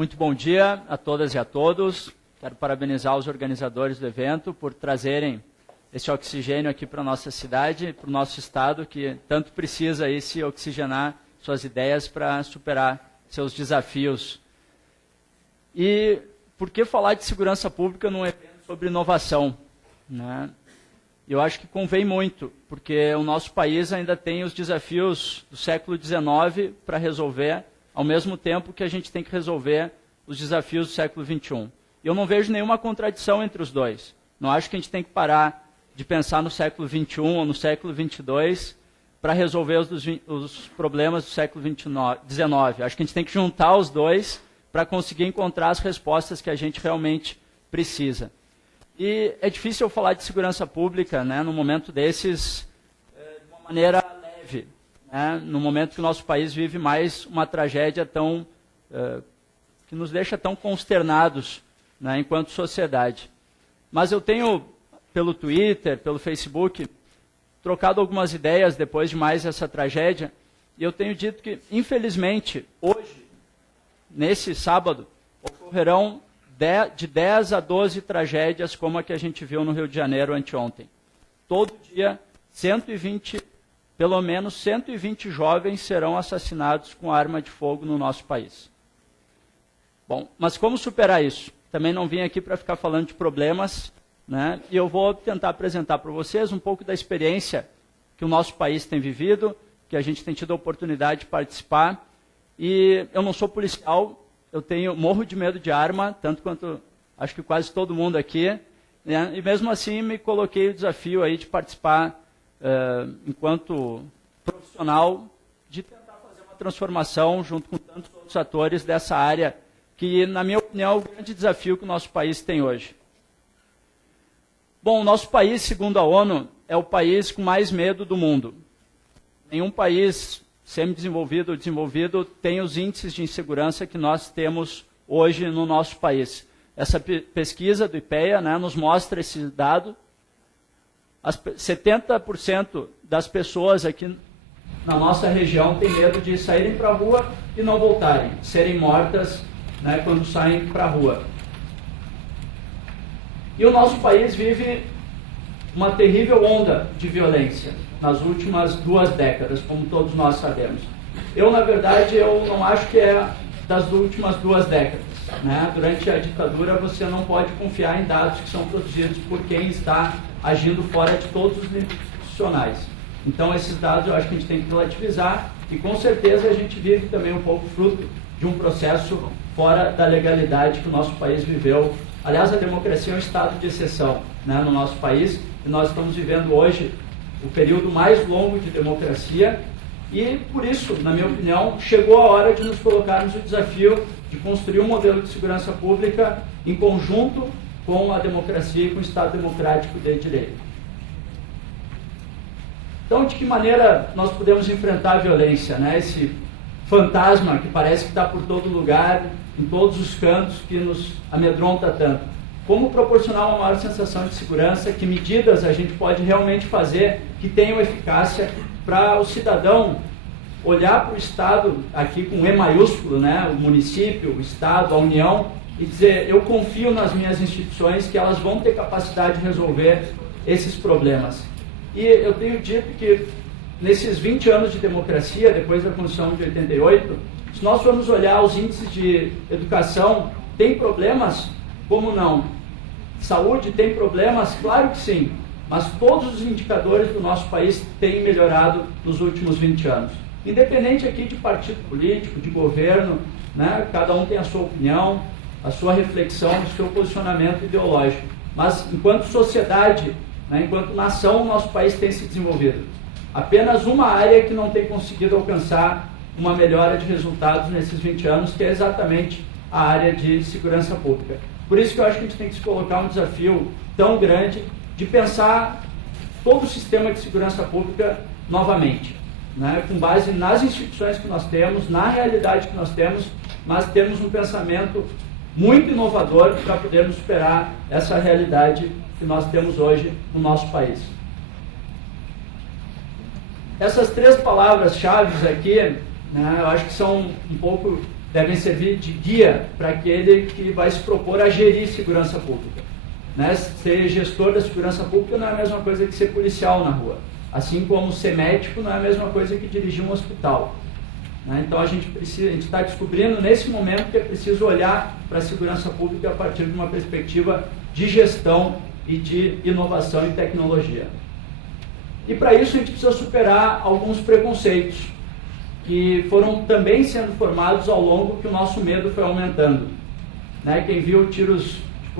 Muito bom dia a todas e a todos. Quero parabenizar os organizadores do evento por trazerem esse oxigênio aqui para a nossa cidade, para o nosso estado, que tanto precisa aí se oxigenar suas ideias para superar seus desafios. E por que falar de segurança pública num evento sobre inovação, né? Eu acho que convém muito, porque o nosso país ainda tem os desafios do século XIX para resolver, ao mesmo tempo que a gente tem que resolver os desafios do século XXI. E eu não vejo nenhuma contradição entre os dois. Não acho que a gente tem que parar de pensar no século XXI ou no século XXII para resolver os problemas do século XIX. Acho que a gente tem que juntar os dois para conseguir encontrar as respostas que a gente realmente precisa. E é difícil eu falar de segurança pública, né, num momento desses, de uma maneira leve, né, no momento que o nosso país vive mais uma tragédia tão, que nos deixa tão consternados, né, enquanto sociedade. Mas eu tenho, pelo Twitter, pelo Facebook, trocado algumas ideias depois de mais essa tragédia, e eu tenho dito que, infelizmente, hoje, nesse sábado, ocorrerão de 10 a 12 tragédias como a que a gente viu no Rio de Janeiro anteontem. Todo dia, pelo menos 120 jovens serão assassinados com arma de fogo no nosso país. Bom, mas como superar isso? Também não vim aqui para ficar falando de problemas, né? E eu vou tentar apresentar para vocês um pouco da experiência que o nosso país tem vivido, que a gente tem tido a oportunidade de participar. E eu não sou policial, morro de medo de arma, tanto quanto acho que quase todo mundo aqui, né? E mesmo assim me coloquei o desafio aí de participar, enquanto profissional, de tentar fazer uma transformação junto com tantos outros atores dessa área, que, na minha opinião, é o grande desafio que o nosso país tem hoje. Bom, o nosso país, segundo a ONU, é o país com mais medo do mundo. Nenhum país semi-desenvolvido ou desenvolvido tem os índices de insegurança que nós temos hoje no nosso país. Essa pesquisa do IPEA, né, nos mostra esse dado. 70% das pessoas aqui na nossa região têm medo de saírem para a rua e não voltarem, serem mortas, né, quando saem para a rua. E o nosso país vive uma terrível onda de violência nas últimas 2 décadas, como todos nós sabemos. Na verdade, eu não acho que é das últimas 2 décadas, né? Durante a ditadura, você não pode confiar em dados que são produzidos por quem está agindo fora de todos os limites institucionais. Então, esses dados eu acho que a gente tem que relativizar e, com certeza, a gente vive também um pouco fruto de um processo fora da legalidade que o nosso país viveu. Aliás, a democracia é um estado de exceção, né, no nosso país, e nós estamos vivendo hoje o período mais longo de democracia, e por isso, na minha opinião, chegou a hora de nos colocarmos o desafio de construir um modelo de segurança pública em conjunto com a democracia e com o Estado democrático de direito. Então, de que maneira nós podemos enfrentar a violência, né? Esse fantasma que parece que está por todo lugar, em todos os cantos, que nos amedronta tanto. Como proporcionar uma maior sensação de segurança? Que medidas a gente pode realmente fazer que tenham eficácia para o cidadão olhar para o Estado, aqui com E maiúsculo, né? O município, o Estado, a União, e dizer, eu confio nas minhas instituições que elas vão ter capacidade de resolver esses problemas. E eu tenho dito que nesses 20 anos de democracia, depois da Constituição de 88, se nós formos olhar os índices de educação, tem problemas? Como não? Saúde tem problemas? Claro que sim, mas todos os indicadores do nosso país têm melhorado nos últimos 20 anos. Independente aqui de partido político, de governo, né? Cada um tem a sua opinião, a sua reflexão, o seu posicionamento ideológico. Mas enquanto sociedade, né, enquanto nação, o nosso país tem se desenvolvido. Apenas uma área que não tem conseguido alcançar uma melhora de resultados nesses 20 anos, que é exatamente a área de segurança pública. Por isso que eu acho que a gente tem que se colocar um desafio tão grande de pensar todo o sistema de segurança pública novamente, né? Com base nas instituições que nós temos, na realidade que nós temos, mas temos um pensamento muito inovador para podermos superar essa realidade que nós temos hoje no nosso país. Essas 3 palavras-chave aqui, né, eu acho que são um pouco devem servir de guia para aquele que vai se propor a gerir segurança pública. Né? Ser gestor da segurança pública não é a mesma coisa que ser policial na rua. Assim como ser médico não é a mesma coisa que dirigir um hospital. Né? Então a gente está descobrindo nesse momento que é preciso olhar para a segurança pública a partir de uma perspectiva de gestão e de inovação e tecnologia. E para isso a gente precisa superar alguns preconceitos que foram também sendo formados ao longo que o nosso medo foi aumentando. Né? Quem viu Tiros de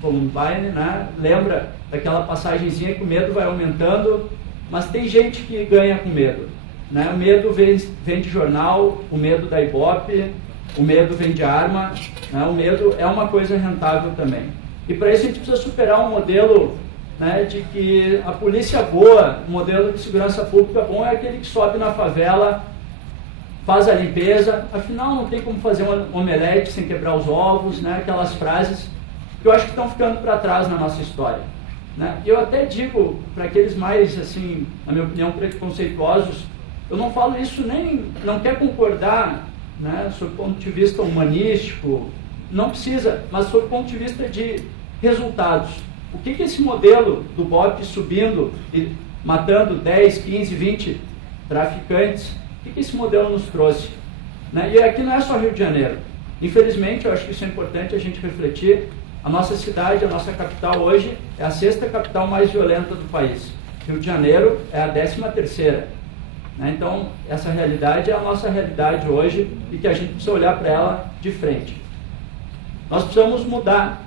Columbine, né? Lembra daquela passagenzinha que o medo vai aumentando, mas tem gente que ganha com medo. Né? O medo vem de jornal, o medo da Ibope, o medo vem de arma, né? O medo é uma coisa rentável também. E para isso a gente precisa superar um modelo, né, de que a polícia boa, o modelo de segurança pública bom é aquele que sobe na favela, faz a limpeza, afinal não tem como fazer um omelete sem quebrar os ovos, né? Aquelas frases que eu acho que estão ficando para trás na nossa história. Né? E eu até digo para aqueles mais, assim, na minha opinião, preconceituosos, eu não falo isso nem, não quer concordar, né, sob o ponto de vista humanístico, não precisa, mas sob o ponto de vista de resultados. O que esse modelo do BOP subindo e matando 10, 15, 20 traficantes, o que esse modelo nos trouxe? Né? E aqui não é só Rio de Janeiro. Infelizmente, eu acho que isso é importante a gente refletir. A nossa cidade, a nossa capital hoje, é a 6ª capital mais violenta do país. Rio de Janeiro é a 13ª. Né? Então, essa realidade é a nossa realidade hoje e que a gente precisa olhar para ela de frente. Nós precisamos mudar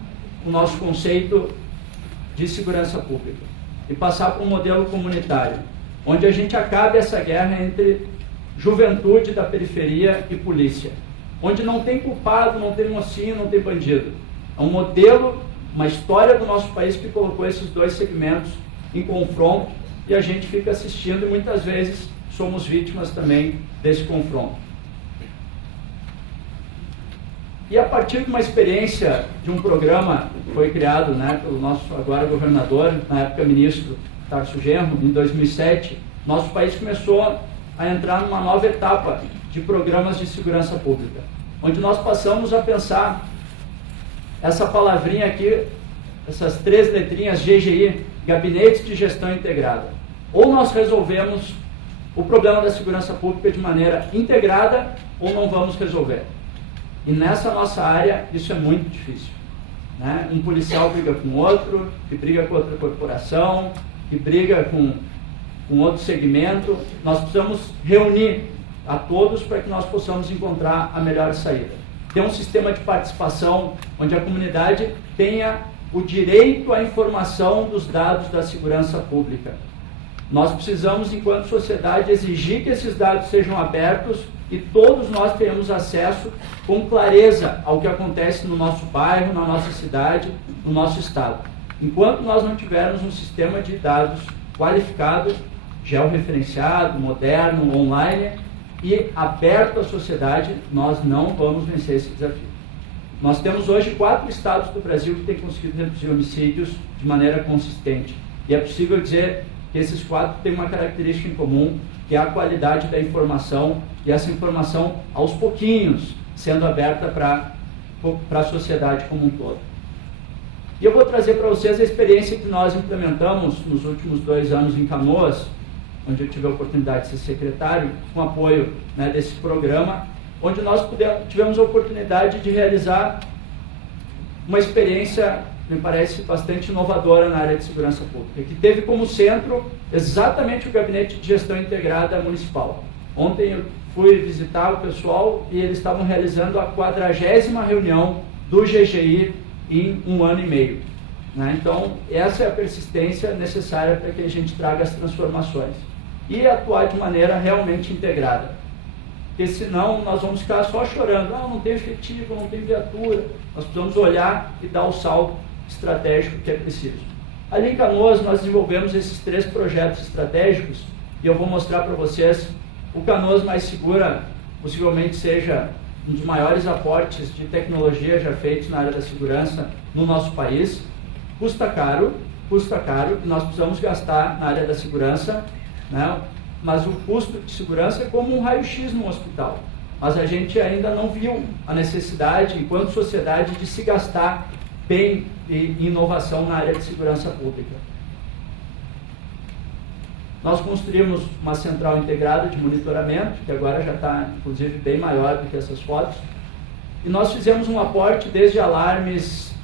o nosso conceito de segurança pública e passar para um modelo comunitário, onde a gente acabe essa guerra entre juventude da periferia e polícia, onde não tem culpado, não tem mocinho, não tem bandido. É um modelo, uma história do nosso país que colocou esses dois segmentos em confronto e a gente fica assistindo e muitas vezes somos vítimas também desse confronto. E a partir de uma experiência de um programa que foi criado, né, pelo nosso agora governador, na época ministro Tarso Genro, em 2007, nosso país começou a entrar numa nova etapa de programas de segurança pública, onde nós passamos a pensar essa palavrinha aqui, essas 3 letrinhas GGI, Gabinetes de Gestão Integrada. Ou nós resolvemos o problema da segurança pública de maneira integrada, ou não vamos resolver. E nessa nossa área, isso é muito difícil. Né? Um policial briga com outro, que briga com outra corporação, que briga com outro segmento. Nós precisamos reunir a todos para que nós possamos encontrar a melhor saída. Ter um sistema de participação onde a comunidade tenha o direito à informação dos dados da segurança pública. Nós precisamos, enquanto sociedade, exigir que esses dados sejam abertos e todos nós tenhamos acesso com clareza ao que acontece no nosso bairro, na nossa cidade, no nosso estado. Enquanto nós não tivermos um sistema de dados qualificado, georreferenciado, moderno, online e aberto à sociedade, nós não vamos vencer esse desafio. Nós temos hoje 4 estados do Brasil que têm conseguido reduzir homicídios de maneira consistente. E é possível dizer que esses 4 têm uma característica em comum, que é a qualidade da informação, e essa informação, aos pouquinhos, sendo aberta para a sociedade como um todo. E eu vou trazer para vocês a experiência que nós implementamos nos últimos 2 anos em Canoas, onde eu tive a oportunidade de ser secretário, com apoio, né, desse programa, onde nós tivemos a oportunidade de realizar uma experiência, me parece, bastante inovadora na área de segurança pública, que teve como centro exatamente o Gabinete de Gestão Integrada Municipal. Ontem eu fui visitar o pessoal e eles estavam realizando a 40ª reunião do GGI em 1 ano e meio. Né? Então, essa é a persistência necessária para que a gente traga as transformações. E atuar de maneira realmente integrada. Porque senão nós vamos ficar só chorando. Não tem efetivo, não tem viatura. Nós precisamos olhar e dar o salto estratégico que é preciso. Ali em Canoas nós desenvolvemos esses 3 projetos estratégicos e eu vou mostrar para vocês. O Canoas Mais Segura possivelmente seja um dos maiores aportes de tecnologia já feitos na área da segurança no nosso país. Custa caro, e nós precisamos gastar na área da segurança, né? Mas o custo de segurança é como um raio-x no hospital. mas a gente ainda não viu a necessidade, enquanto sociedade, de se gastar bem em inovação na área de segurança pública. Nós construímos uma central integrada de monitoramento, que agora já está, inclusive, bem maior do que essas fotos, e nós fizemos um aporte desde alarmes,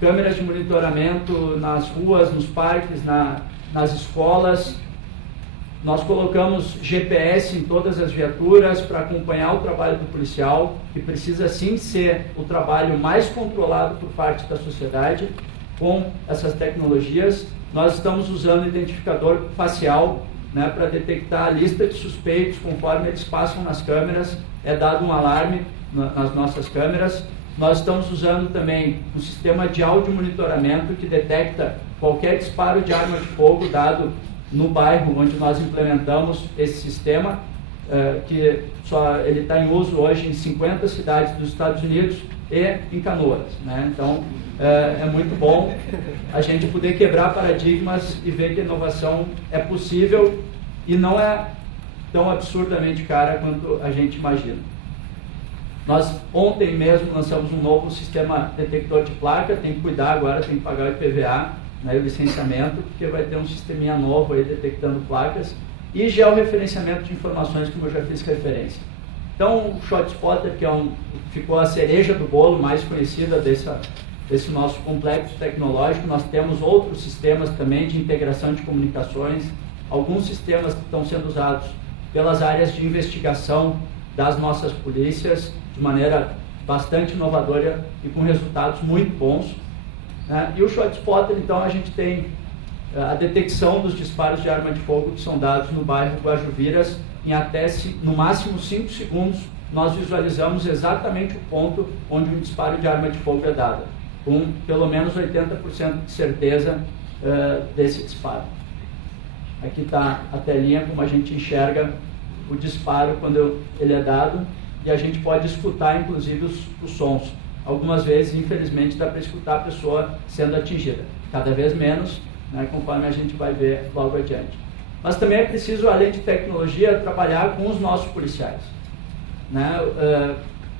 câmeras de monitoramento nas ruas, nos parques, nas escolas. Nós colocamos GPS em todas as viaturas para acompanhar o trabalho do policial, que precisa sim ser o trabalho mais controlado por parte da sociedade com essas tecnologias. Nós estamos usando identificador facial, né, para detectar a lista de suspeitos conforme eles passam nas câmeras, é dado um alarme nas nossas câmeras. Nós estamos usando também um sistema de áudio monitoramento que detecta qualquer disparo de arma de fogo dado no bairro onde nós implementamos esse sistema, que ele está em uso hoje em 50 cidades dos Estados Unidos e em Canoas, né? Então, é muito bom a gente poder quebrar paradigmas e ver que a inovação é possível e não é tão absurdamente cara quanto a gente imagina. Nós, ontem mesmo, lançamos um novo sistema detector de placa, tem que cuidar agora, tem que pagar o IPVA, né, o licenciamento, porque vai ter um sisteminha novo aí detectando placas, e georreferenciamento de informações, como eu já fiz referência. Então, o ShotSpotter, que ficou a cereja do bolo mais conhecida desse nosso complexo tecnológico, nós temos outros sistemas também de integração de comunicações, alguns sistemas que estão sendo usados pelas áreas de investigação das nossas polícias, de maneira bastante inovadora e com resultados muito bons. E o ShotSpotter, então, a gente tem a detecção dos disparos de arma de fogo que são dados no bairro Guajuviras em até, no máximo, 5 segundos. Nós visualizamos exatamente o ponto onde um disparo de arma de fogo é dado, com pelo menos 80% de certeza desse disparo. Aqui está a telinha, como a gente enxerga o disparo quando ele é dado, e a gente pode escutar, inclusive, os sons. Algumas vezes, infelizmente, dá para escutar a pessoa sendo atingida. Cada vez menos, né, conforme a gente vai ver logo adiante. Mas também é preciso, além de tecnologia, trabalhar com os nossos policiais. Né?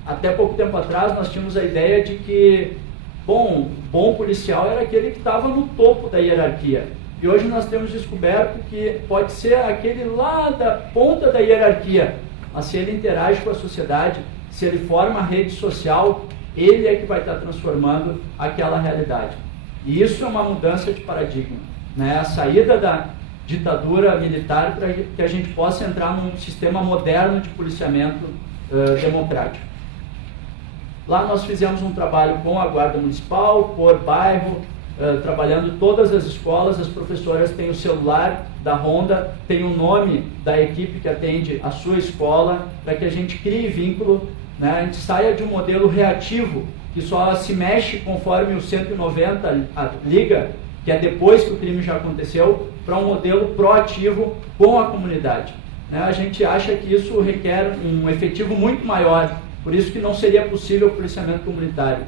Até pouco tempo atrás, nós tínhamos a ideia de que, bom policial era aquele que estava no topo da hierarquia. E hoje nós temos descoberto que pode ser aquele lá da ponta da hierarquia, mas se ele interage com a sociedade, se ele forma a rede social, ele é que vai estar transformando aquela realidade. E isso é uma mudança de paradigma, né? A saída da ditadura militar para que a gente possa entrar num sistema moderno de policiamento democrático. Lá nós fizemos um trabalho com a Guarda Municipal, por bairro, trabalhando todas as escolas. As professoras têm o celular da Honda, tem o nome da equipe que atende a sua escola, para que a gente crie vínculo, né? A gente saia de um modelo reativo, que só se mexe conforme o 190 liga, que é depois que o crime já aconteceu, para um modelo proativo com a comunidade. Né? A gente acha que isso requer um efetivo muito maior, por isso que não seria possível o policiamento comunitário.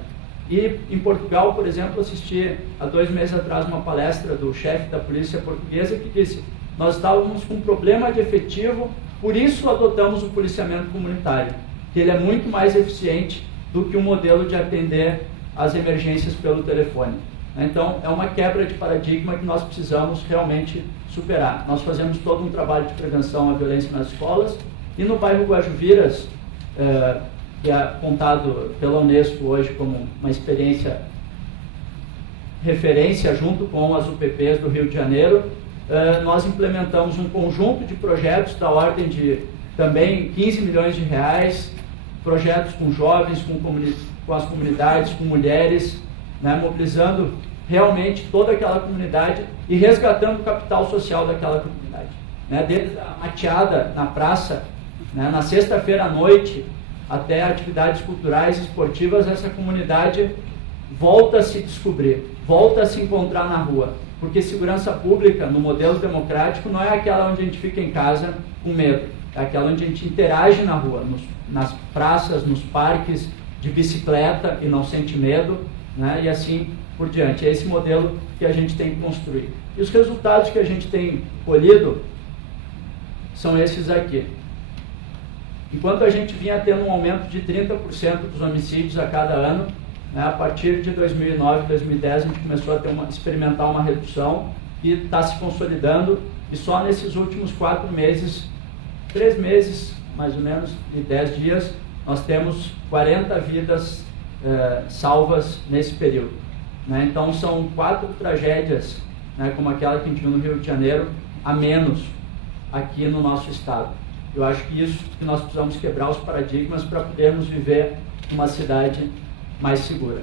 E em Portugal, por exemplo, assisti há 2 meses atrás uma palestra do chefe da polícia portuguesa que disse: nós estávamos com um problema de efetivo, por isso adotamos o policiamento comunitário, que ele é muito mais eficiente do que o modelo de atender as emergências pelo telefone. Então, é uma quebra de paradigma que nós precisamos realmente superar. Nós fazemos todo um trabalho de prevenção à violência nas escolas, e no bairro Guajuviras, que é apontado pela Unesco hoje como uma experiência referência junto com as UPPs do Rio de Janeiro, nós implementamos um conjunto de projetos da ordem de também 15 milhões de reais, projetos com jovens, com as comunidades, com mulheres, né, mobilizando realmente toda aquela comunidade e resgatando o capital social daquela comunidade. Né, desde a mateada na praça, né, na sexta-feira à noite, até atividades culturais e esportivas, essa comunidade volta a se descobrir, volta a se encontrar na rua. Porque segurança pública, no modelo democrático, não é aquela onde a gente fica em casa com medo, é aquela onde a gente interage na rua, nas praças, nos parques, de bicicleta e não sente medo, né? E assim por diante. É esse modelo que a gente tem que construir. E os resultados que a gente tem colhido são esses aqui. Enquanto a gente vinha tendo um aumento de 30% dos homicídios a cada ano, né, a partir de 2009, 2010, a gente começou a experimentar uma redução que está se consolidando, e só nesses últimos 4 meses, 3 meses, mais ou menos, de 10 dias, nós temos 40 vidas salvas nesse período. Né? Então, são 4 tragédias, né, como aquela que a gente viu no Rio de Janeiro, a menos aqui no nosso estado. Eu acho que isso que nós precisamos quebrar os paradigmas para podermos viver uma cidade mais segura.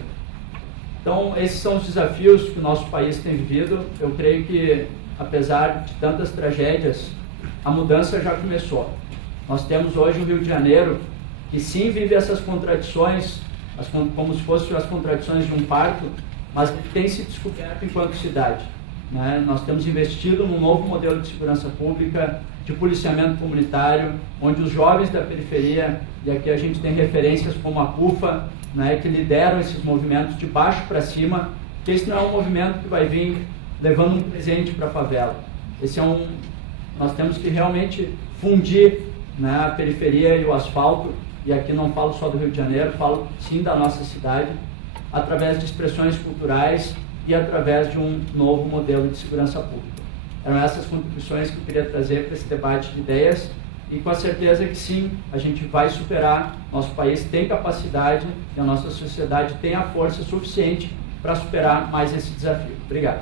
Então, esses são os desafios que o nosso país tem vivido. Eu creio que, apesar de tantas tragédias, a mudança já começou. Nós temos hoje o Rio de Janeiro, que sim vive essas contradições, como se fossem as contradições de um parto, mas que tem se descoberto enquanto cidade. Né? Nós temos investido num novo modelo de segurança pública, de policiamento comunitário, onde os jovens da periferia, e aqui a gente tem referências como a CUFA, né, que lideram esses movimentos de baixo para cima, porque esse não é um movimento que vai vir levando um presente para a favela. Nós temos que realmente fundir, né, a periferia e o asfalto, e aqui não falo só do Rio de Janeiro, falo sim da nossa cidade, através de expressões culturais e através de um novo modelo de segurança pública. Eram essas contribuições que eu queria trazer para esse debate de ideias, e com a certeza que sim, a gente vai superar, nosso país tem capacidade e a nossa sociedade tem a força suficiente para superar mais esse desafio. Obrigado.